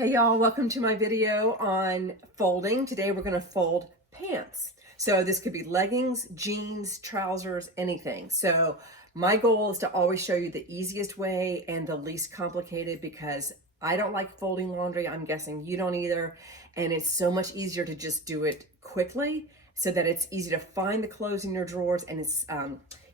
Hey y'all, welcome to my video on folding. Today we're going to fold pants. So this could be leggings, jeans, trousers, anything. So my goal is to always show you the easiest way and the least complicated because I don't like folding laundry. I'm guessing you don't either. And it's so much easier to just do it quickly so that it's easy to find the clothes in your drawers and it's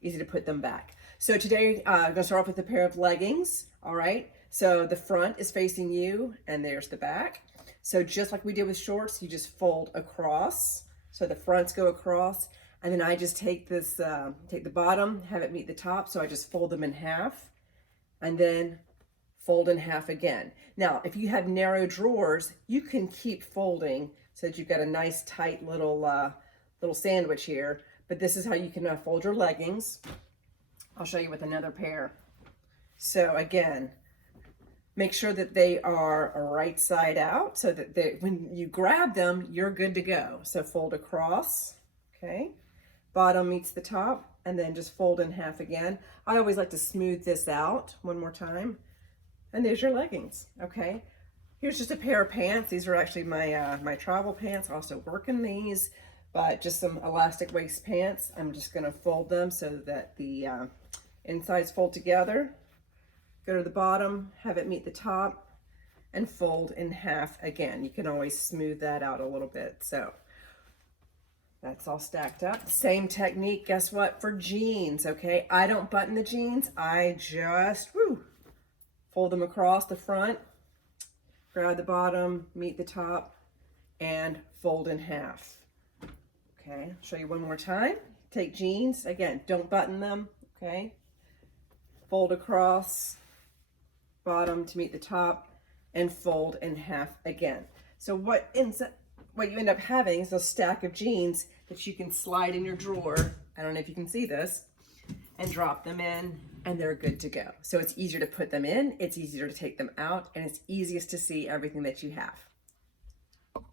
easy to put them back. So today I'm going to start off with a pair of leggings, all right? So the front is facing you and there's the back. So just like we did with shorts, you just fold across. So the fronts go across and then I just take this, take the bottom, have it meet the top. So I just fold them in half and then fold in half again. Now, if you have narrow drawers, you can keep folding so that you've got a nice tight little sandwich here. But this is how you can fold your leggings. I'll show you with another pair. So again, make sure that they are right side out so that when you grab them, you're good to go. So fold across, okay? Bottom meets the top, and then just fold in half again. I always like to smooth this out one more time. And there's your leggings, okay? Here's just a pair of pants. These are actually my travel pants. I also work in these, but just some elastic waist pants. I'm just gonna fold them so that the insides fold together. Go to the bottom, have it meet the top, and fold in half again. You can always smooth that out a little bit. So that's all stacked up. Same technique, guess what, for jeans, okay? I don't button the jeans. I just fold them across the front, grab the bottom, meet the top, and fold in half. Okay, I'll show you one more time. Take jeans, again, don't button them, okay? Fold across, bottom to meet the top, and fold in half again. So what you end up having is a stack of jeans that you can slide in your drawer. I don't know if you can see this, and drop them in, and they're good to go. So it's easier to put them in, it's easier to take them out, and it's easiest to see everything that you have.